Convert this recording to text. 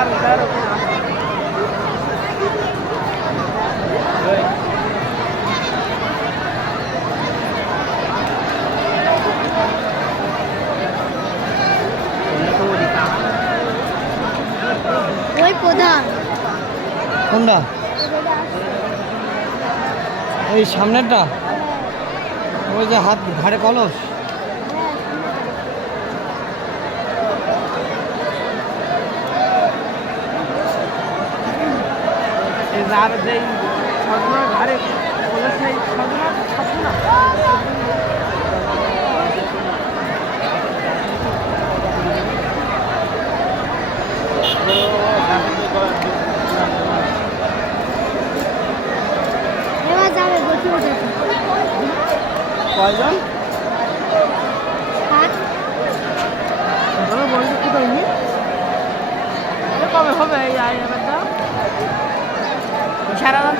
ওই প্রধান। কোনটা? ওই সামনেরটা? ওই যে হাত ঘাড়ে কলস? যার যেই সজনার ঘাড়ে কলস নেই সজনা থাকছে না কয়জন? কবে হবে এই আই এবারটা সারা রাত